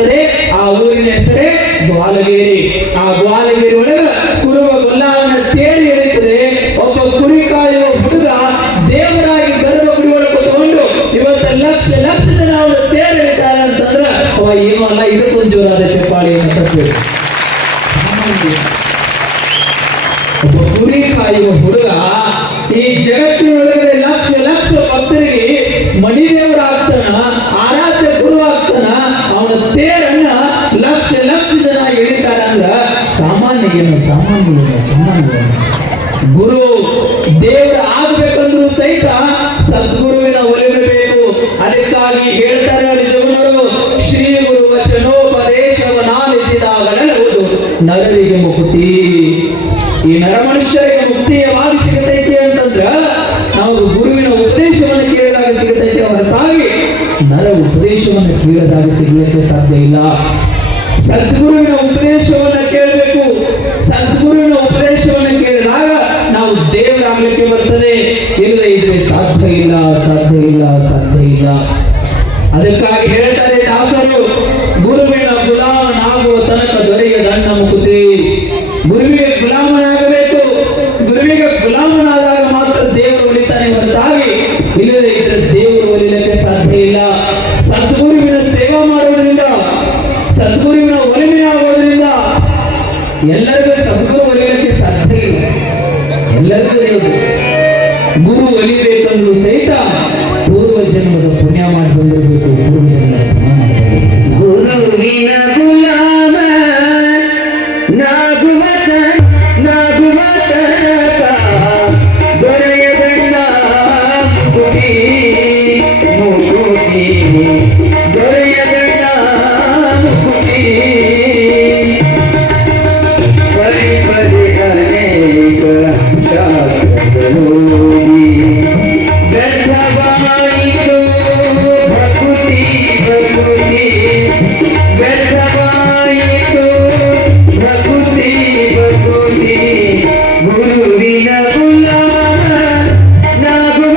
ಬರ್ತದೆ. ಆ ಊರಿನ ಹೆಸರೇ ಗ್ವಾಲಗೇರಿ. ಆ ಗ್ವಾಲಗೇರಿ ಒಳಗ ಕುರುವ ಗೊಲ್ಲಾವನ ತೇರು ಎಳೀತದೆ. ಒಬ್ಬ ಕುರಿ ಕಾಯುವ ಹುಡುಗ ದೇವರಾಗಿ ಗರ್ಭ ಗುಡಿ ಒಳಗೆ ಕೂತ್ಕೊಂಡು ಇವತ್ತು ಲಕ್ಷ ಲಕ್ಷ ಜನ ಅವರ ತೇರು ಎಳಿತಾರೆ ಅಂತಂದ್ರ ಅವ ಏನೂ ಅಲ್ಲ, ಇದಕ್ಕೊಂದು ಜೋರಾದ ಚಪ್ಪಾಳಿ ಅಂತ ಹೇಳಿ. ಒಬ್ಬ ಕುರಿ ಕಾಯುವ ಹುಡುಗ ಈ ಜಗತ್ತಿನೊಳಗಡೆ ಲಕ್ಷ ಲಕ್ಷ ಭಕ್ತರಿಗೆ ಮಣಿದೇವರಾಗ್ತಾನ, ಆರಾಧ್ಯ ಗುರು ಆಗ್ತಾನ. ಅವನ ತೇರನ್ನ ಲಕ್ಷ ಲಕ್ಷ ಜನ ಎಳಿತಾರ ಅಂದ್ರ ಸಾಮಾನ್ಯ ಏನು? ಸಾಮಾನ್ಯ ಗುರು ದೇವರ ಆಗ್ಬೇಕಂದ್ರೂ ಸಹಿತ ಸದ್ಗುರುವಿನ ಒಲಿವೆ ಬೇಕು. ಅದಕ್ಕಾಗಿ ಹೇಳ್ತಾರೆ ನಿಜಗುಣರು, ಶ್ರೀ ಗುರು ವಚನೋಪದೇಶವನ್ನಾಲಿಸಿದಾಗಲೆಲ್ಲವುದು ನರರಿಗೆ ಮುಕ್ತಿ. ಈ ನರ ಮನುಷ್ಯರಿಗೆ ಮುಕ್ತಿ ಯಾವಾಗ ಸಿಗತೈತಿ ಅಂತಂದ್ರ ನಾವು ಗುರುವಿನ ಉಪದೇಶವನ್ನು ಕೇಳಿದಾಗ ಸಿಗತೈತಿ ಹೊರತಾಗಿ ನರ ಉಪದೇಶವನ್ನು ಕೇಳಿದಾಗ ಸಿಗಲಿಕ್ಕೆ ಸಾಧ್ಯ ಇಲ್ಲ. ಸದ್ಗುರುವಿನ ಉಪದೇಶವನ್ನು ಕೇಳಬೇಕು. ಸದ್ಗುರುವಿನ ಉಪದೇಶವನ್ನು ಕೇಳಿದಾಗ ನಾವು ದೇವರಾಗಲಿಕ್ಕೆ ಬರ್ತದೆ. ಇಲ್ಲದೆ ಇದ್ರೆ ಸಾಧ್ಯ ಇಲ್ಲ. ಅದಕ್ಕಾಗಿ ಹೇಳ್ತಾರೆ ದಾಸರು, ಗುರುವಿನ ಗುಲಾಮನಾಗುವ ತನಕ ದೊರೆಯದಣ್ಣ ಮುಕುತಿ. ಗುರುವಿಗೆ ಗುಲಾಮನಾಗಬೇಕು. ಗುರುವಿಗೆ ಗುಲಾಮನಾದಾಗ ಮಾತ್ರ ದೇವರು ಒಲಿತಾನೆ ಹೊರತಾಗಿ ಇಲ್ಲದೆ ಇದ್ರೆ ದೇವರು ಒಲಿಯಲಿಕ್ಕೆ ಸಾಧ್ಯ ಇಲ್ಲ. ಸದ್ಗುರುವಿನ ಸೇವಾ ಮಾಡೋದ್ರಿಂದ, ಸದ್ಗುರುವಿನ ಒಲಿಮೆ ಆಗೋದ್ರಿಂದ ಎಲ್ಲರಿಗೂ ಸದ್ಗುರು ಒಲಿಯಲಿಕ್ಕೆ ಸಾಧ್ಯ ಇಲ್ಲ. ಎಲ್ಲರಿಗೂ ಒಲಿಯೋದು ಗುರು ಒಲಿಬೇಕಂದ್ರೂ ಸಹಿತ ಪೂರ್ವ ಜನ್ಮದ ಪುಣ್ಯ ಮಾಡಿ ಬಂದಿರಬೇಕು. ಪೂರ್ವ ಜನ್ಮದ ಗುರುವಿನ ಗುಲಾಮ ನಾಗುವ ತನಕ ದೊರೆಯದಣ್ಣ ಮುಕುತಿ, ದೊರೆಯದಣ್ಣ ಮುಕುತಿ. ಪರಿ ಪರಿ ಅನೇಕ ಶಾಸ್ತ್ರಗಳು ವ್ಯರ್ಥವಾಯಿತು ಭಕುತಿ, ವ್ಯರ್ಥವಾಯಿತು ಭಕುತಿ. ಗುರುವಿನ ಗುಲಾಮ ನಾಗುವ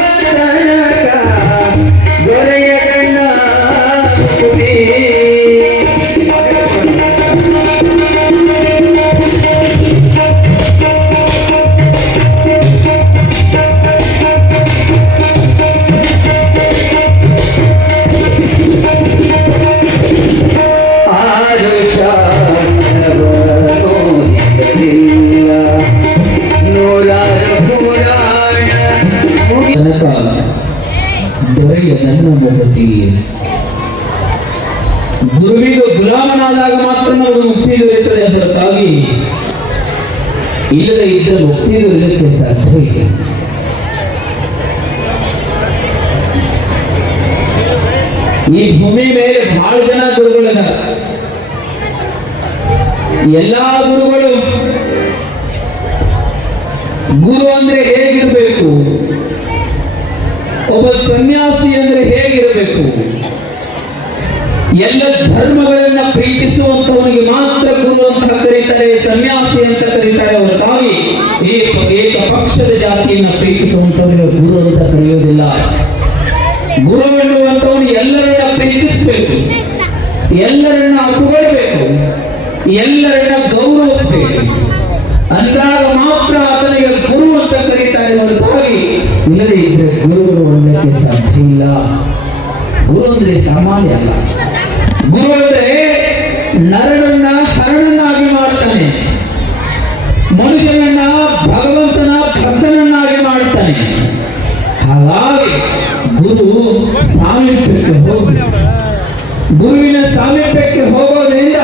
ತನಕ ದೊರೆಯದಣ್ಣ ಮುಕುತಿ. ಗುರುವಿಗೆ ಗುಲಾಮನಾದಾಗ ಮಾತ್ರ ನಾವು ಮುಕ್ತಿ ದೊರೆಯುತ್ತದೆ ಹೊರತಾಗಿ ಇಲ್ಲದೆ ಇದ್ದರೆ ಮುಕ್ತಿ ದೊರೆಯಲಿಕ್ಕೆ ಸಾಧ್ಯ ಇಲ್ಲ. ಈ ಭೂಮಿ ಮೇಲೆ ಬಹಳ ಜನ ಗುರುಗಳಿದ್ದಾರೆ. ಎಲ್ಲಾ ಗುರುಗಳು ಗುರು ಅಂದ್ರೆ ಹೇಗಿರಬೇಕು, ಒಬ್ಬ ಸನ್ಯಾಸಿ ಅಂದ್ರೆ ಹೇಗಿರಬೇಕು, ಎಲ್ಲ ಧರ್ಮಗಳನ್ನ ಪ್ರೀತಿಸುವಂತವನಿಗೆ ಮಾತ್ರ ಗುರು ಅಂತ ಕರೀತಾರೆ, ಸನ್ಯಾಸಿ ಅಂತ ಕರೀತಾರೆ ಹೊರತಾಗಿ ಏಕ ಪಕ್ಷದ ಜಾತಿಯನ್ನ ಪ್ರೀತಿಸುವಂತವನಿಗೆ ಗುರು ಅಂತ ಕರೆಯೋದಿಲ್ಲ. ಗುರು ಎನ್ನುವಂತವನು ಎಲ್ಲರನ್ನ ಪ್ರೀತಿಸಬೇಕು, ಎಲ್ಲರನ್ನ ಅಪ್ಪುಗೊಳ್ಬೇಕು, ಎಲ್ಲರನ್ನ ಗೌರವಿಸಬೇಕು. ಅಂದಾಗ ಮಾತ್ರ ಆತನಿಗೆ ಗುರು ಅಂತ ಕರೀತಾರೆ ಹೊರತಾಗಿ ಇಲ್ಲದೆ ಇದ್ರೆ ಗುರುಗಳು ಅನ್ನಕ್ಕೆ ಸಾಧ್ಯ ಇಲ್ಲ. ಗುರು ಅಂದ್ರೆ ಸಾಮಾನ್ಯ ಅಲ್ಲ. ಗುರು ಅಂದ್ರೆ ನರನನ್ನ ಹರನನ್ನಾಗಿ ಮಾಡ್ತಾನೆ, ಮನುಷ್ಯನನ್ನ ಭಗವಂತನ ಭಕ್ತನನ್ನಾಗಿ ಮಾಡ್ತಾನೆ. ಹಾಗಾಗಿ ಗುರು ಸಾಮೀಪ್ಯಕ್ಕೆ ಹೋಗಬೇಕು. ಗುರುವಿನ ಸಾಮೀಪ್ಯಕ್ಕೆ ಹೋಗೋದ್ರಿಂದ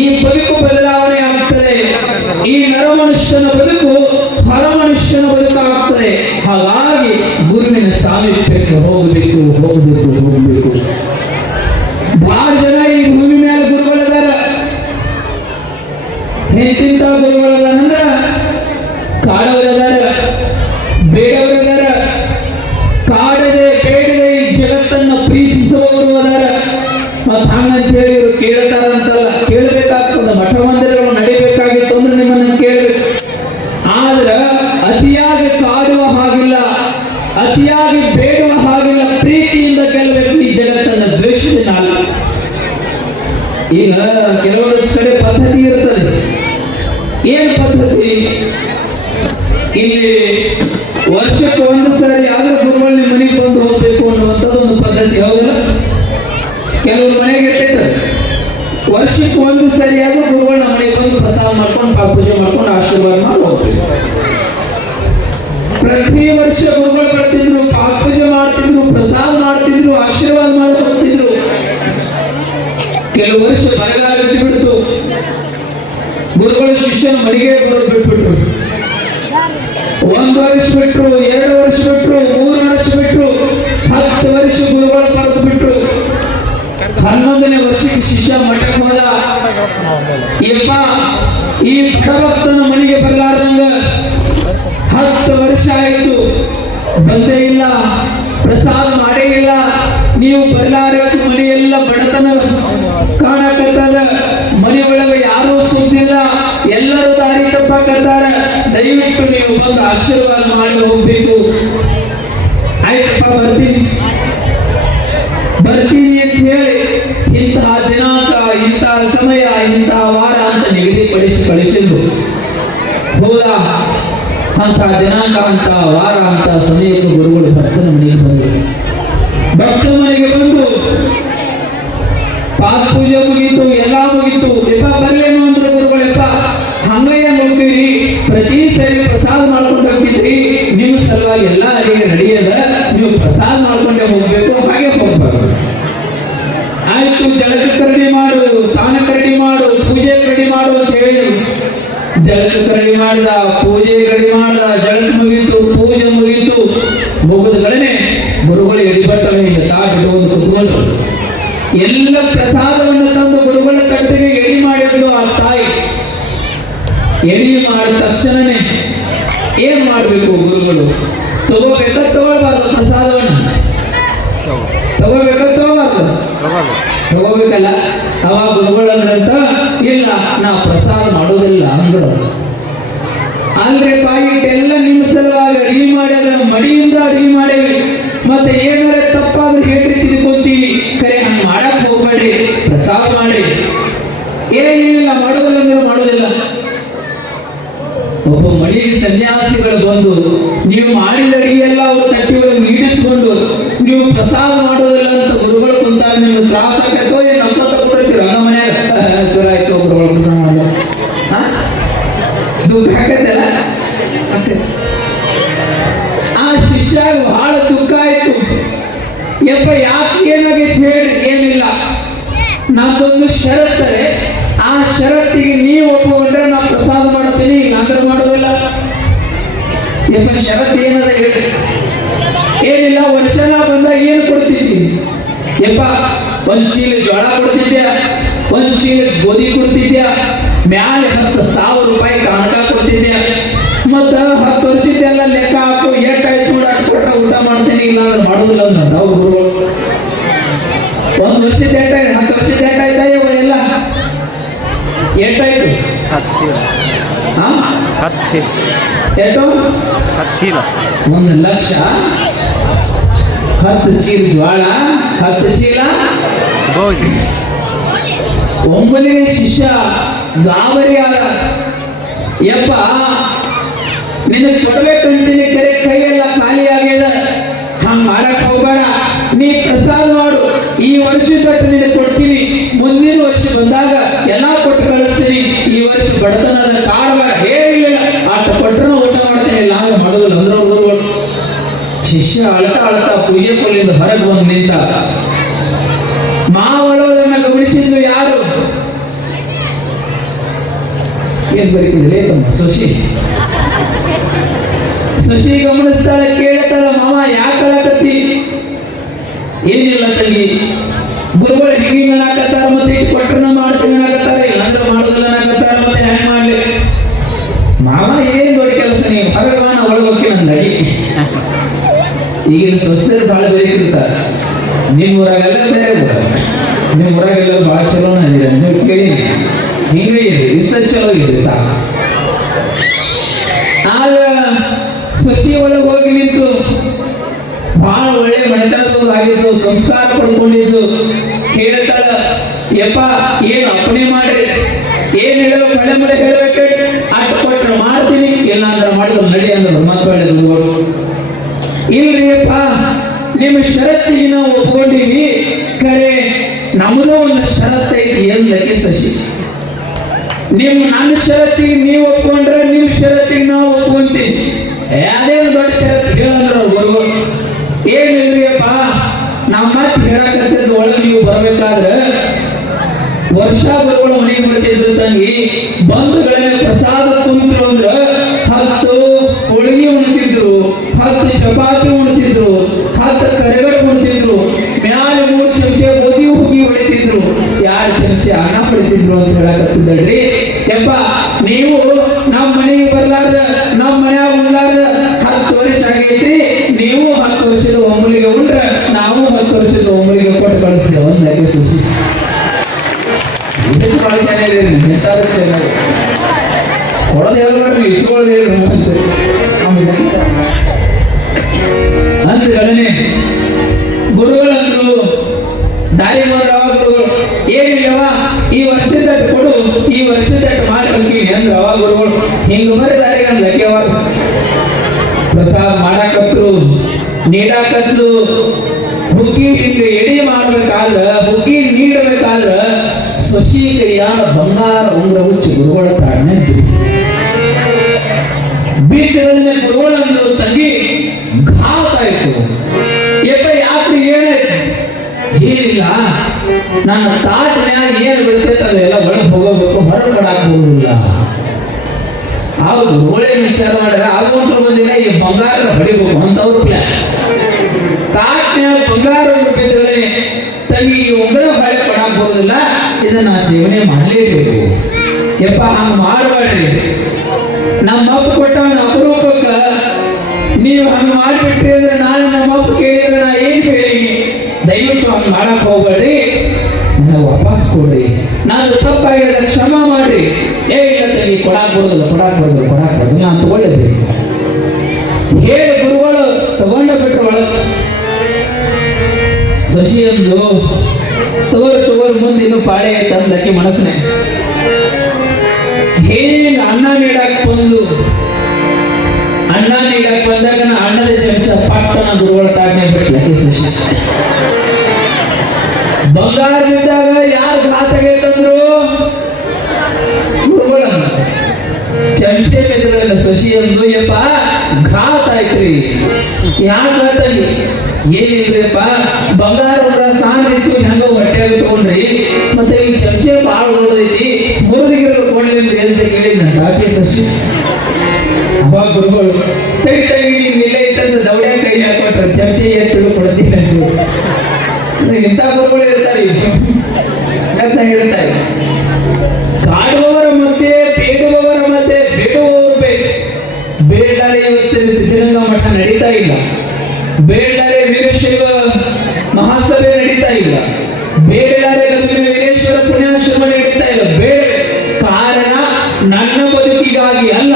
ಈ ಬದುಕು ಬದಲಾವಣೆ ಆಗ್ತದೆ. ಈ ನರ ಮನುಷ್ಯನ ಬದುಕು ಹರ ಮನುಷ್ಯನ ಬದುಕು ಆಗ್ತದೆ. ಹಾಗಾಗಿ ಗುರುವಿನ ಸಾಮೀಪ್ಯಕ್ಕೆ ಹೋಗಬೇಕು. ಬಹಳ ಜನ ಈ ಭೂಮಿ ಮೇಲೆ ಗುರುಗಳದಾರ. ಎಂತಿಂತ ಗುರುಗಳದಾರಂದ್ರ ಕಾಡವರದಾರ, ಬೇಡವರದಾರ. ಕಾಡದೆ ಬೇಡದೆ ಈ ಜಗತ್ತನ್ನ ಪ್ರೀತಿಸುವವರು ಅದಾರ. ಮತ್ ಹಂಗಂತೇಳಿ ಇವರು ಕೇಳ್ತಾರಂತಲ್ಲ, ಕೇಳಬೇಕಾಗ್ತದ. ಮಠ ಮಂದಿರಗಳು ನಡಿಬೇಕಾಗಿತ್ತು ಅಂದ್ರೆ ನಿಮ್ಮನ್ನ ಕೇಳಬೇಕು. ಆದ್ರ ಅತಿಯಾಗಿ ಕಾಡುವ ಹಾಗಿಲ್ಲ, ಅತಿಯಾಗಿ ಬೇಡುವ ಹಾಗಿಲ್ಲ. ಪ್ರೀತಿಯಿಂದ ಗೆಲ್ಲಬೇಕು ಈ ಜಗತ್ತನ್ನ, ದ್ವೇಷದಿಂದ ಅಲ್ಲ. ಈಗ ಕೆಲವೊಂದಷ್ಟು ಕಡೆ ಪದ್ಧತಿ ಇರ್ತದೆ. ಏನ್ ಪದ್ಧತಿ? ಇಲ್ಲಿ ವರ್ಷಕ್ಕೆ ಒಂದು ಸಾರಿ ಆದ್ರೂ ಗುರುಗಳ ಮನೆಗೆ ಬಂದು ಹೋಗ್ಬೇಕು ಅನ್ನುವಂಥದ್ದು ಒಂದು ಪದ್ಧತಿ. ಹೌದಲ್ಲ? ಕೆಲವ್ರ ಮನೆಗೆ ಇರ್ತೈತೆ ವರ್ಷಕ್ಕೆ ಒಂದು ಸರಿ ಆದ್ರೂ ಗುರುಗಳ ಮನೆಗೆ ಬಂದು ಪ್ರಸಾದ ಮಾಡ್ಕೊಂಡು ಪೂಜೆ ಮಾಡ್ಕೊಂಡು ಆಶೀರ್ವಾದ ಮಾಡಿ ಹೋಗ್ಬೇಕು. ಪ್ರತಿ ವರ್ಷ ಗುರುಗಳು ಬರ್ತಿದ್ರು, ಪೂಜೆ ಮಾಡ್ತಿದ್ರು, ಪ್ರಸಾದ ಮಾಡ್ತಿದ್ರು, ಆಶೀರ್ವಾದ ಮಾಡಿ ಹೋಗ್ತಿದ್ರು. ಕೆಲವು ವರ್ಷ ಬರಗಾಲ ಬಿಟ್ಟು ಗುರುಗಳು ಶಿಷ್ಯನ ಮನೆಗೆ ಬರೋದು ಬಿಟ್ಬಿಟ್ರು. 1 ವರ್ಷ ಬಿಟ್ರು, 2 ವರ್ಷ ಬಿಟ್ರು, 3 ವರ್ಷ ಬಿಟ್ರು, 10 ವರ್ಷ ಗುರುಗಳು ಬರೆದು ಬಿಟ್ರು. 11ನೇ ವರ್ಷಕ್ಕೆ ಶಿಷ್ಯ ಮಠಕ್ಕೆ ಹೋದ. ಯಪ್ಪ, ಈ ಬಡಭಕ್ತನ ಮನೆಗೆ ಬರಲಾರ್ದಂಗ 10 ವರ್ಷ ಆಯಿತು, ಬಂದೇ ಇಲ್ಲ, ಪ್ರಸಾದ ಮಾಡೇ ಇಲ್ಲ. ನೀವು ಬರಲಾರಕ್ಕೆ ಮನೆಯೆಲ್ಲ ಬಡತನ ಕಾಣಕತ್ತದ, ಮನೆ ಒಳಗೆ ಯಾರೂ ಸುದ್ದಿಲ್ಲ, ಎಲ್ಲರೂ ದಾರಿ ತಪ್ಪಕತ್ತಾರ. ದಯವಿಟ್ಟು ನೀವು ಬಂದು ಆಶೀರ್ವಾದ ಮಾಡಿ ಹೋಗ್ಬೇಕು. ಆಯ್ತಪ್ಪ, ಬರ್ತೀನಿ ಅಂತ ಹೇಳಿ ಇಂತಹ ದಿನಾಂಕ, ಇಂತಹ ಸಮಯ, ಇಂತಹ ವಾರ ಅಂತ ನಿಗದಿಪಡಿಸಿ ಕಳಿಸಿದ್ರು. ಹೋದ ಅಂತ ದಿನಾಂಕ, ಅಂತ ವಾರ, ಅಂತ ಸಮಯಕ್ಕೆ ಗುರುಗಳು ಭಕ್ತನ ಮನೆಗೆ ಬಂದರು. ಭಕ್ತ ಮನೆಗೆ ಬಂದು ಪಾದ ಪೂಜೆ ಮುಗೀತು, ಎಲ್ಲ ಮುಗೀತು. ಎಪ್ಪ ಬರ್ಲೇನು ಅಂದ್ರೆ ಗುರುಗಳೆಪ್ಪ, ಹಂಗಯ್ಯ ಹೋಗ್ತೀರಿ, ಪ್ರತಿ ಸರಿ ಪ್ರಸಾದ ಮಾಡ್ಕೊಂಡು ಹೋಗ್ತಿದ್ರಿ, ನಿಮ್ಮ ಸಲುವಾಗಿ ಎಲ್ಲ ಅಲ್ಲಿಗೆ ನಡೆಯದ, ನೀವು ಪ್ರಸಾದ ಮಾಡ್ಕೊಂಡೇ ಹೋಗ್ಬೇಕು, ಹಾಗೆ ಹೋಗ್ಬಾರ್ದು. ಆಯ್ತು, ಜಳಕಕ್ಕೆ ರೆಡಿ ಮಾಡು, ಸ್ನಾನಕ್ಕೆ ರೆಡಿ ಮಾಡು, ಪೂಜೆ ರೆಡಿ ಮಾಡು ಅಂತ ಹೇಳಿದ್ರು. ಜಳಕಕ್ಕೆ ರೆಡಿ ಮಾಡಿದ, ಪೂಜೆ ರೆಡಿ ಮಾಡಿದ, ಜಳಕ ಮುಗೀತು, ಪೂಜೆ ಮುಗೀತು. ಮುಗಿದಗಳೇ ಗುರುಗಳು ಎಡಿಬಟ್ಟನೆ ತಾಟ್ ಇಟ್ಕೊಂಡು ಕುತ್ಕೊಂಡ್ರು. ಎಲ್ಲ ಪ್ರಸಾದವನ್ನು ತಂದು ಗುರುಗಳ ಕಟ್ಟಿಗೆ ಎಡಿ ಮಾಡಿದ್ರು ಆ ತಾಯಿ. ಎಡಿ ಮಾಡಿದ ತಕ್ಷಣನೇ ಏನ್ ಮಾಡ್ಬೇಕು ಗುರುಗಳು? ತಗೋಬೇಕ ತಗೊಳ್ಬಾರ್ದು? ಪ್ರಸಾದವನ್ನು ತಗೋಬೇಕ ತಗೋಬಾರ್ದು? ತಗೋಬೇಕಲ್ಲ. ಅವಾಗ ಗುರುಗಳಂತ, ಇಲ್ಲ ನಾ ಪ್ರಸಾದ ಮಾಡೋದಿಲ್ಲ ಅಂದ್ರು. ಅಂದ್ರೆ ಪಾಯಿಟ್ಟೆಲ್ಲ ನಿಮ್ಮ ಸಲುವಾಗಿ ಅಡಿಗೆ ಮಾಡ್ಯಾದ, ಮಡಿಯಿಂದ ಅಡಿಗೆ ಮಾಡೇವಿ, ಮತ್ತೆ ಏನಾರ ತಪ್ಪಾದ್ರೆ ಹೇಳ್ರಿ ತಿಳ್ಕೊಂತೀವಿ, ಕರೆ ಹಂಗೆ ಮಾಡಕ್ ಹೋಗ್ಬೇಡಿ, ಪ್ರಸಾದ ಮಾಡಿ. ಏನಿಲ್ಲ, ಮಾಡೋದಿಲ್ಲ ಅಂದ್ರೆ ಮಾಡೋದಿಲ್ಲ. ಒಬ್ಬ ಮಡಿ ಸನ್ಯಾಸಿಗಳು ಬಂದು ನೀವು ಮಾಡಿದ ಅಡಿಗೆ ಎಲ್ಲ ಅವ್ರ ತಟ್ಟಿ ಒಳಗೆ ನೀಡಿಸ್ಕೊಂಡು ನೀವು ಪ್ರಸಾದ ಮಾಡೋದಿಲ್ಲ ಅಂತ ಗುರುಗಳು ಕುಂತಾಗ ನಿಮ್ಗೆ ತ್ರಾಸ ಆಕೈತೋ ಏನು ಅಪ್ಪ ಕೊಡ್ತೀರ? ನಮ್ಮ ಮನ್ಯಾಗ ಚೂರ ಆಯ್ತು, ಗುರುಗಳು ಪ್ರಸಾದ ಮಾಡೋ ದುಃಖ ಆಕೈತಲ್ಲ. ಆ ಶಿಷ್ಯ ಬಹಳ ದುಃಖ ಆಯ್ತು. ಯಪ್ಪ, ಯಾಕೆ ಏನಾಗೈತೆ ಹೇಳಿ? ಏನಿಲ್ಲ, ನಮ್ದೊಂದು ಷರತ್ತರೆ, ಆ ಷರತ್ತಿಗೆ ನೀವು ಒಪ್ಪಿಕೊಂಡ್ರೆ ನಾ ಪ್ರಸಾದ ಮಾಡ್ತೀನಿ, ಇಲ್ಲಾಂದ್ರೆ ಮಾಡೋದಿಲ್ಲ. ಯಪ್ಪ, ಷರತ್ತು ಏನದ ಹೇಳಿ? ಏನಿಲ್ಲ, ವರ್ಷನ ಬಂದಾಗ ಏನು ಕೊಡ್ತಿದ್ದೀನಿ? ಯಪ್ಪ, 1 ಚೀಲ ಜೋಳ ಕೊಡ್ತಿದ್ಯಾ, 1 ಚೀಲ ಗೋಧಿ ಕೊಡ್ತಿದ್ಯಾ, ಮ್ಯಾಲೆ 10,000 ರೂಪಾಯಿ ಕಾಣಕ ಕೊಡ್ತಿದ್ಯಾ, ಮತ್ತ 10 ವರ್ಷದ್ದೆಲ್ಲ ಲೆಕ್ಕ ಹಾಕು, ಏಟಾಯ್ತು ನೋಡಿ ಅಟ್ಟು ಕೊಟ್ರೆ ಊಟ ಮಾಡ್ತೀನಿ, ಇಲ್ಲ ಅಂದ್ರೆ ಮಾಡೋದಿಲ್ಲ ಅಂತ ಅವ್ರು. 1 ವರ್ಷದ ಏಟಾಯ್ತು, 10 ವರ್ಷದ ಏಟಾಯ್ತಾ ಇವ ಎಲ್ಲ ಏಟಾಯ್ತು? 10 ಚೀಲ. ಏಟು? 10 ಚೀಲ. 1 ಲಕ್ಷ, 10 ಚೀಲ ಜ್ವಾಳ, 10 ಚೀಲ ಗೋಧಿ. ಒಮ್ಮಲಿಗೆ ಶಿಷ್ಯ ಗಾಬರಿ ಆದ. ಯಪ್ಪ, ನಿನಗೆ ಕೊಡ್ಬೇಕಂತೀನಿ, ಕರೆ ಕೈಯೆಲ್ಲ ಖಾಲಿ ಆಗ್ಯದ, ಹಂಗ ಮಾಡಕ್ ಹೋಗಬೇಡ, ನೀ ಪ್ರಸಾದ ಮಾಡು. ಈ ವರ್ಷದಟ್ಟು ನಿನಗೆ ಕೊಡ್ತೀನಿ, ಮುಂದಿನ ವರ್ಷ ಬಂದಾಗ ಎಲ್ಲ ಕೊಟ್ಟು ಕಳಿಸ್ತೀನಿ. ಈ ವರ್ಷ ಬಡತನದ ಕಾಡಬೇಡ, ಹೇಳಿಲ್ಲ, ಆಟ ಕೊಟ್ಟರು ಊಟ ಮಾಡ್ತೀನಿ, ಇಲ್ಲ ಅಂದ್ರೆ ಮಾಡೋದಿಲ್ಲ ಅಂದ್ರೆ ಗುರುಗಳು. ಶಿಷ್ಯ ಅಳ್ತಾ ಅಳ್ತಾ ಪೂಜೆ ಕೊಲ್ಲಿಂದ ಹೊರಗೆ ಬಂದು ನಿಂತ. ಮಾವಳೋದನ್ನ ಗಮನಿಸಿದ್ದು ಯಾರು? ಏನ್ ಬರೀತಿದ್ರೆ ತಮ್ಮ ಶಶಿ. ಶಶಿ ಗಮನಿಸ್ತಾಳೆ, ಕೇಳ್ತಾಳ, ಮಾವ ಯಾಕೆ ಅಳಕತ್ತಿ? ಏನಿಲ್ಲ ತಂಗಿ, ಗುರುಗಳು ಹಿಂಗಿ ಮಾಡಾಕತ್ತಾರ, ಮತ್ತೆ ಇಟ್ಟು ಕೊಟ್ಟನ ಮಾಡ್ತೀನಿ ಅನ್ನಕತ್ತಾರ, ಇಲ್ಲಾಂದ್ರೆ ಮಾಡೋದಿಲ್ಲ ಅನ್ನಕತ್ತಾರ, ಮತ್ತೆ ಹೆಂಗ್ ಮಾಡ್ಲಿ? ಮಾವ ಏನ್ ದೊಡ್ಡ ಕೆಲಸ, ನೀವು ಹೊರಗೆ ನಾ ಒಳಗೋಕೆ ನಂದಾಗಿ. ಈಗಿನ ಸ್ವಸ್ಥರು ಬಹಳ ಬೇಕಿರ್ತಾರೆ. ನಿಮ್ಮ ಊರಾಗೆಲ್ಲ ಬೇರೆ ಊರಾಗ, ನಿಮ್ಮ ಊರಾಗೆಲ್ಲ ಬಹಳ ಚಲೋನ ಇದೆ, ನೀವು ಕೇಳಿ ಹಿಂಗೆ ಇದೆ, ಇಷ್ಟ ಚಲೋ ಇದೆ ಸಾಕು. ಆಗ ಸ್ವಶಿ ಒಳಗೆ ಹೋಗಿ ನಿಂತು ಬಹಳ ಒಳ್ಳೆ ಮನೆತನದವ್ರು ಆಗಿದ್ದು, ಸಂಸ್ಕಾರ ಪಡ್ಕೊಂಡಿದ್ದು, ಕೇಳ್ತಾಳ, ಯಪ್ಪ ಏನು ಅಪ್ಪಣೆ ಮಾಡ್ರಿ, ಏನ್ ಹೇಳಬೇಕು ಮಳೆ ಮಳೆ ಹೇಳ್ಬೇಕು, ಅಟ್ಟು ಕೊಟ್ರೆ ಮಾಡ್ತೀನಿ, ಇಲ್ಲಾಂದ್ರೆ ಮಾಡಿದ್ರು ನಡಿ ಅಂದ್ರು ಮಕ್ಕಳು ಗುರುಗಳು. ಇಲ್ರಿ ಅಪ್ಪ ನಿಮ್ಮ ಷರತ್ತಿಗೆ ನಾವು ಒಪ್ಕೊಂಡಿವಿ, ಖರೆ ನಮ್ಮದು ಒಂದು ಷರತ್ತು ಐತಿ ಎಂದಕ್ಕೆ ಶಶಿ. ನನ್ನ ಷರತ್ತಿಗೆ ನೀವು ಒಪ್ಕೊಂಡ್ರೆ ನಿಮ್ಮ ಷರತ್ತಿಗೆ ನಾವು ಒಪ್ಕೊಂತೀವಿ. ಅದೇ ಒಂದು ದೊಡ್ಡ ಷರತ್ತು ಹೇಳಂದ್ರ ಗುರುಗಳು. ಏನಿಲ್ರಿ ಅಪ್ಪ ನಮ್ಮ ಮತ್ತೆ ಹೇಳಕತ್ತಿದ್ದು ಒಳಗೆ ನೀವು ಬರ್ಬೇಕಾದ್ರೆ ವರ್ಷ ಗುರುಗಳು ಮನೆಗೆ ಬರ್ತಿದ್ರು ತಂಗಿ, ಬಂಧುಗಳನ್ನ ಪ್ರಸಾದ ತುಂಬಿದ್ರು ಅಂದ್ರ 10 ಹೋಳಿಗೆ ಉಣ್ತಿದ್ರು, 10 ಚಪಾತಿ ಉಣ್ತಿದ್ರು, 10 ಕಡೆಗಡೆ ಉಣ್ತಿದ್ರು, ಮ್ಯಾಲ 3 ಚಮಚೆ ಗೋಧಿ ಹುಗಿ ಹೊಡಿತಿದ್ರು, 2 ಚಮಚೆ ಅನ್ನ ಪಡಿತಿದ್ರು ಅಂತ ಹೇಳಕತ್ತಿದ್ದಳ್ರಿ. ಯಪ್ಪ ನೀವು ನಮ್ಮ ಮನೆಗೆ ಬರ್ಲಾರ್ದ, ನಮ್ಮ ಮನ್ಯಾಗ ಉಣ್ಲಾರ್ದ 10 ವರ್ಷ ಆಗೈತಿ, ನೀವು 10 ವರ್ಷದ ಒಮ್ಮಲಿಗೆ ಉಂಡ್ರೆ ನಾವು 10 ವರ್ಷದ ಒಮ್ಮಲಿಗೆ ಕೊಟ್ಟು ಕಳಿಸ್ತೇವೆ ಒಂದಾಗಿ ಸುಸಿ. ಇದಕ್ಕೆ ಭಾಳ ಚೆನ್ನಾಗಿದೆ, ಎಂತಾದ್ರೂ ಚೆನ್ನಾಗಿ ಕೊಡೋದು ಹೇಳ್ಬೇಡ್ರಿ, ಇಸ್ಕೊಳ್ಳೋದು ಹೇಳ್ರಿ ಅಂತ ಗಣನೆ ಗುರುಗಳಂದ್ರು. ದಾರಿ ಗುರುಗಳು ಏನಿಲ್ಲವ ಈ ವರ್ಷದ ಕೊಡು, ಈ ವರ್ಷದ ಮಾಡ್ಕೊಂತೀನಿ ಅಂದ್ರು ಅವಾಗ ಗುರುಗಳು. ಹಿಂಗ ಬರೀ ದಾರಿಗಳು ಲಗ್ಯವಾಗ ಪ್ರಸಾದ ಮಾಡಾಕತ್ರು, ನೀಡಾಕತ್ರು. ಹುಗ್ಗಿ ಹಿಂಗ ಎಡಿ ಮಾಡ್ಬೇಕಾದ್ರ, ಹುಗ್ಗಿ ನೀಡಬೇಕಾದ್ರ ಶಶಿ ಕೈಯಾನ ಬಂಗಾರ ಉಂಗ್ರ ಹುಚ್ಚಿ ಗುರುಗಳ ತಾಳ್ಮೆ ಬೀಜಗಳನ್ನ ಗುರುಗಳಂದ್ರು ತಂಗಿ ಘಾತ ಆಯ್ತು. ಯಾತ್ರೆ ಏನಾಯ್ತು? ಏನಿಲ್ಲ, ನನ್ನ ತಾಟಿನ್ಯಾಗ ಏನು ಬೀಳ್ತೈತೆ ಅದೆಲ್ಲ ಒಳಗೆ ಹೋಗಬೇಕು, ಹೊರಗೆ ಕೊಡಾಕ್ ಹೋಗುದಿಲ್ಲ. ಅವ್ರು ಒಳ್ಳೆ ವಿಚಾರ ಮಾಡ್ಯಾರ, ಆಗುವಂತ ಬಂದಿಲ್ಲ, ಈ ಬಂಗಾರ ಹೊಡಿಬೇಕು ಅಂತವ್ರು ಪ್ಲಾನ್. ತಾಟ್ನ್ಯಾಗ ಬಂಗಾರ ಬಿದ್ದರೆ ತಂಗಿ ಈ ಉಂಗ್ರ ಹೊಳೆ ಕೊಡಾಕ್ ಬರೋದಿಲ್ಲ, ಇದನ್ನ ಸೇವನೆ ಮಾಡಲೇಬೇಕು. ಯಪ್ಪ ಹಂಗ ಮಾಡಬೇಡ್ರಿ, ನಮ್ಮ ಅಪ್ಪ ಕೊಟ್ಟವನ ಅಪರೂಪಕ್ಕ ನೀವು ಹಂಗ ಮಾಡಿಬಿಟ್ರಿ ಅಂದ್ರೆ ನಾನು ನಮ್ಮ ಅಪ್ಪ ಕೇಳಿದ್ರೆ ನಾ ಏನ್ ಹೇಳಿ, ದಯವಿಟ್ಟು ಹಂಗ ಮಾಡಕ್ ಹೋಗ್ಬೇಡ್ರಿ, ನನಗೆ ವಾಪಸ್ ಕೊಡ್ರಿ, ನಾನು ತಪ್ಪಾಗಿಲ್ಲ ಕ್ಷಮ ಮಾಡ್ರಿ. ಇಲ್ಲ ತಂಗಿ ಕೊಡಾಕ್ ಬರೋದಿಲ್ಲ, ಕೊಡಾಕ್ ಬರೋದಿಲ್ಲ ನಾನು ತಗೊಳ್ಳೇಬೇಕು ಹೇಳಿ ಗುರುಗಳು ತಗೊಂಡ ಬಿಟ್ರು ಒಳಗೆ. ಶಶಿ ಅಂದು ತಗೋರು ಮುಂದೆ ಇನ್ನು ಪಾಳೆ ಆಯ್ತು ಅಂದಕ್ಕೆ ಮನಸ್ಸಿನ ಹೇಗೆ ಅನ್ನ ನೀಡಕ್ ಬಂದು, ಅನ್ನ ನೀಡಕ್ ಬಂದಾಗ ಅಣ್ಣದ ಚಮಚ ಪಾಟನ ಗುರುಗಳ ತಾಡ್ನೆ ಬಿಟ್ಲಕ್ಕೆ ಶಶಿ. ಬಂಗಾರದಿದ್ದಾಗ ಯಾರು ಘಾತಗೈತಂದ್ರು ಗುರುಗಳ ಚಮಚೆ ಬಿದ್ರಲ್ಲ ಶಶಿ ಅಂದ್ರು. ಯಪ್ಪ ಘಾತ ಆಯ್ತ್ರಿ. ಯಾಕೆ ಘಾತ ಏನಿಲ್ರಿಪ್ಪ, ಬಂಗಾರ ಉಂಗ್ರ ಸಾನ್ ಇತ್ತು ಹೆಂಗ ಹೊಟ್ಟೆ ತಗೊಂಡ್ರಿ, ಮತ್ತೆ ಈ ಚಮಚೆ ಬಾಳ ಉಳಿದೈತಿ, ಮುರಿದಿಗಿರೋ ಕೊಂಡ್ರಿ ಅಂತ ಕೇಳಿದ್ನ ಯಾಕೆ ಶಶಿ. ಅವಾಗ ಗುರುಗಳು ತೆಗಿ ನೀನ್ ಇಲ್ಲೇ ಇತ್ತಂತ ದೌಡ್ಯ ಕೈ ಹಾಕೊಟ್ರ ಚಮಚೆ ಎತ್ತಿಡು ಕೊಡ್ತೀನಿ ಅಂದ್ರು. ಇಂಥ ಗುರುಗಳು ಇರ್ತಾರೆ ಅಂತ ಹೇಳ್ತಾರೆ. ಕಾಡುವವರ ಮಧ್ಯೆ ಬೇಡುವವರ ಮಧ್ಯೆ ಬೇಡುವವರು ಬೇಕು. ಬೇಡಾರೆ ಇವತ್ತಿನ ಸಿದ್ಧಗಂಗಾ ಮಠ ನಡೀತಾ ಇಲ್ಲ, ಬೇಡಾರೆ ವೀರಶೈವ ಮಹಾಸಭೆ ನಡೀತಾ ಇಲ್ಲ, ಬೇಡಾರೆ ವೀರೇಶ್ವರ ಪುಣ್ಯಾಶ್ರಮ ನಡೀತಾ ಇಲ್ಲ. ಬೇಡ ಕಾರಣ ನನ್ನ ಬದುಕಿಗಾಗಿ ಅಲ್ಲ,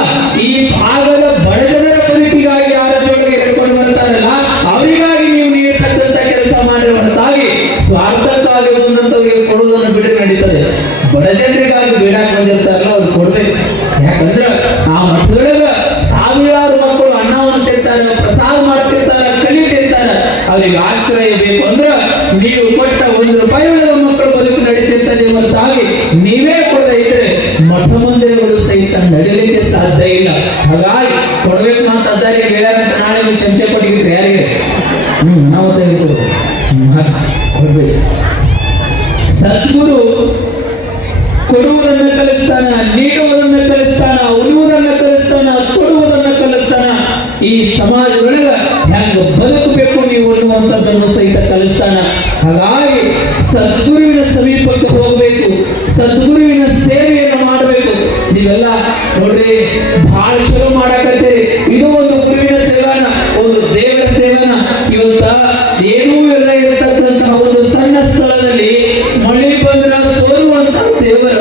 ಈ ಭಾಗದ ಬಡಜನರ ಬದುಕಿಗಾಗಿ ಯಾರ ಜೊತೆಗೆ ಹಿಡ್ಕೊಂಡು ಬರ್ತಾರಲ್ಲ ಅವರಿಗಾಗಿ ನೀವು ನೀಡತಕ್ಕಂಥ ಕೆಲಸ ಮಾಡಿ ಹೊರತಾಗಿ ಸ್ವಾರ್ಥಕ್ಕಾಗಿ ಬಂದಂತವರಿಗೆ ಕೊಡುವುದನ್ನು ಬಿಡಿ ನಡೀತದೆ. ಬಡಜನರಿಗಾಗಿ ಬೇಡಾಕ್ ಬಂದಿರ್ತಾರಲ್ಲ ಅವ್ರು ಕೊಡ್ಬೇಕು. ಯಾಕಂದ್ರೆ ಆ ಮಠದೊಳಗ ಸಾವಿರಾರು ಮಕ್ಕಳು ಅನ್ನವನ್ನು ತಿಂತಾರೆ, ಪ್ರಸಾದ ಮಾಡ್ತಿರ್ತಾರೆ, ಕಲಿತಿರ್ತಾರೆ. ಅವ್ರಿಗೆ ಆಶ್ರಯ ಬೇಕು ಅಂದ್ರೆ ನೀವು ಕೊಟ್ಟ 1 ರೂಪಾಯಿ ಒಳಗೆ ಮಕ್ಕಳು ಬದುಕು ನಡೀತಿರ್ತದೆ ಹೊರತಾಗಿ ನೀವೇ ಕೊಡದೆ ಇದ್ರೆ ಮಠ ಮಂದಿರಗಳು ಸಹಿತ ನಡೀಲಿಕ್ಕೆ ಸಾಧ್ಯ ಇಲ್ಲ. ಹಾಗಾಗಿ ಕೊಡ್ಬೇಕು ಅಂತ ಅಜ್ಜಾರಿಗೆ ಹೇಳ್ಯಾರಂತ ನಾಳೆ ನೀವು ಚಮಚೆ ಕೊಟ್ಟಿದ್ರೆ ಯಾರಿಗೆ ನಾವು ಕೊಡ್ಬೇಕು. ಸದ್ಗುರು ಕೊಡುವುದನ್ನು ಕಲಿಸ್ತಾನ, ನೀಡುವುದನ್ನು ಕಲಿಸ್ತಾನ, ಉಳುವುದನ್ನು ಕಲಿಸ್ತಾನ, ಕೊಡುವುದನ್ನು ಕಲಿಸ್ತಾನ. ಈ ಸಮಾಜದೊಳಗ ಹೆಂಗ ಬದುಕಬೇಕು ನೀವು ಅನ್ನುವಂಥದ್ದನ್ನು ಸಹಿತ ಕಲಿಸ್ತಾನ. ಹಾಗಾಗಿ ಸದ್ಗುರುವಿನ ಸಮೀಪಕ್ಕೆ ಹೋಗಬೇಕು, ಸದ್ಗುರುವಿನ ಸೇವೆಯನ್ನು ಮಾಡಬೇಕು. ನೀವೆಲ್ಲ ನೋಡ್ರಿ ಬಹಳ ಚಲೋ ಮಾಡಕತ್ತೀರಿ. ಇದು ಒಂದು ಗುರುವಿನ ಸೇವನ, ಒಂದು ದೇವರ ಸೇವನ. ಇವತ್ತ ಏನೂ ಎಲ್ಲ ಇರತಕ್ಕಂತಹ ಒಂದು ಸಣ್ಣ ಸ್ಥಳದಲ್ಲಿ ಮಳೆ ಬಂದ್ರ ಸೋರುವಂತ ದೇವರ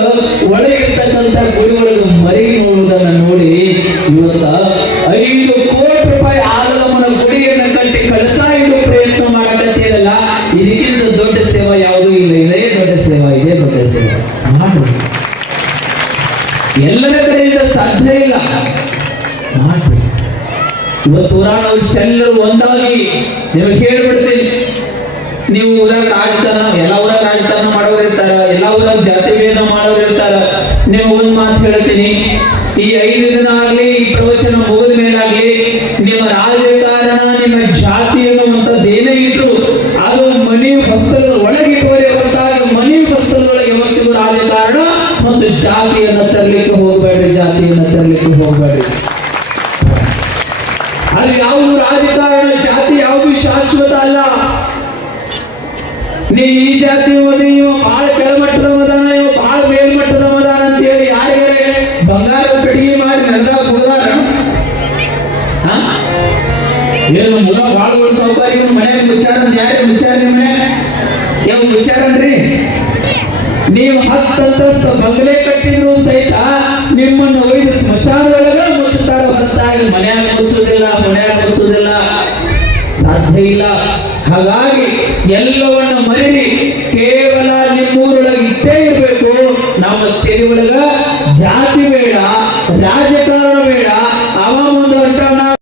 ಒಳಗಿರ್ತಕ್ಕಂಥ ಗುರುಗಳಿಗೆ ಮರಿಗೆ ನೋಡುವುದನ್ನು ನೋಡಿ ಇವತ್ತ 5 ಕೋಟಿ ರೂಪಾಯಿ ಆಗಮನ ಗುಡಿಯನ್ನು ಕಟ್ಟಿ ಕಳಸ ಇಡುವ ಪ್ರಯತ್ನ ಮಾಡಕತ್ತೀರಲ್ಲ, ಇದಕ್ಕಿಂತ ದೊಡ್ಡ ಸೇವಾ ಯಾವುದೂ ಇಲ್ಲ. ಇದೇ ದೊಡ್ಡ ಸೇವಾ, ಇದೇ ದೊಡ್ಡ ಮಾಡ್ರಿ. ಎಲ್ಲರ ಕಡೆಯಿಂದ ಸಾಧ್ಯ ಇಲ್ಲ, ಮಾಡ್ರಿ. ಇವತ್ತು ಊರಾಣವಷ್ಟೆಲ್ಲರೂ ಒಂದಾಗಿ ನಿಮಗೆ ಹೇಳ್ಬಿಡ್ತೀನಿ, ನೀವು ಊರಾಗ ರಾಜಕಾರಣ, ಎಲ್ಲ ಊರಾಗ ರಾಜಕಾರಣ ಮಾಡೋರು ಇರ್ತಾರ, ಎಲ್ಲ ಊರಾಗ ಜಾತಿ ಭೇದ ಮಾಡೋರು ಇರ್ತಾರ. ನೀವು ಒಂದ್ ಮಾತು ಹೇಳ್ತೀನಿ, ಈ 5 ದಿನ ಆಗ್ಲಿ, ಈ ಪ್ರವಚನ ಮುಗಿದ ಮೇಲಾಗ್ಲಿ, ನಿಮ್ಮ ರಾಜಕಾರಣ, ನಿಮ್ಮ ಜಾತಿ ಅನ್ನುವಂಥದ್ದು ಏನೇ ಇದ್ರು ಅದು ಮನೆ ಹೊಸ್ತಲದ ಒಳಗೆ ಇಟ್ಟುವರೆ ಹೊರತಾಗ ಮನೆ ಹೊಸ್ತಲದೊಳಗೆ ಯಾವತ್ತಿಗೂ ರಾಜಕಾರಣ ಮತ್ತು ಜಾತಿಯನ್ನು ತರಲಿಕ್ಕೆ ಹೋಗಬೇಡ್ರಿ, ಜಾತಿಯನ್ನು ತರಲಿಕ್ಕೆ ಹೋಗಬೇಡ್ರಿ. ಅದು ಯಾವುದು ರಾಜಕಾರಣ, ಜಾತಿ ಯಾವುದು ಶಾಶ್ವತ ಅಲ್ಲ. ನೀ ಈ ಜಾತಿ ಓದಿ, ಇವ ಬಹಳ ಕೆಳಮಟ್ಟದ ಮದಾನ, ಇವ ಬಹಳ ಮೇಲ್ಮಟ್ಟದ ಮದಾನ ಅಂತ ಹೇಳಿ ಯಾರಿಗಾರೆ ಬಂಗಾರದ ಪೆಟ್ಟಿಗೆ ಮಾಡಿ ನಡೆದಾಗ ಹೋದಾರ ಏನು ಮುದ ಬಾಳುಗಳು ಸೌಕರ್ಯ ಮನೆಯಾಗ ವಿಚಾರ ಅಂತ ಯಾರಿಗೆ ವಿಚಾರ, ನಿಮ್ಮ ಮನೆ ಯಾವ ವಿಚಾರ ಅನ್ರಿ? ನೀವು 10 ಅಂತಸ್ತು ಬಂಗಲೆ ಕಟ್ಟಿದ್ರು ಸಹಿತ ನಿಮ್ಮನ್ನು ಒಯ್ದು ಸ್ಮಶಾನದೊಳಗ ಮುಚ್ಚುತ್ತಾರ ಹೊರತಾಗಿ ಮನೆಯಾಗ ಮುಚ್ಚುವುದಿಲ್ಲ, ಮನೆಯಾಗ ಮುಚ್ಚುವುದಿಲ್ಲ, ಸಾಧ್ಯ ಇಲ್ಲ. ಹಾಗಾಗಿ ಎಲ್ಲವನ್ನ ಮರಿರಿ, ಕೇವಲ ನಿಮ್ಮೂರೊಳಗೆ ಇಟ್ಟೇ ಇರಬೇಕು. ನಮ್ಮ ತೆರೆ ಒಳಗ ಜಾತಿ ಬೇಡ, ರಾಜ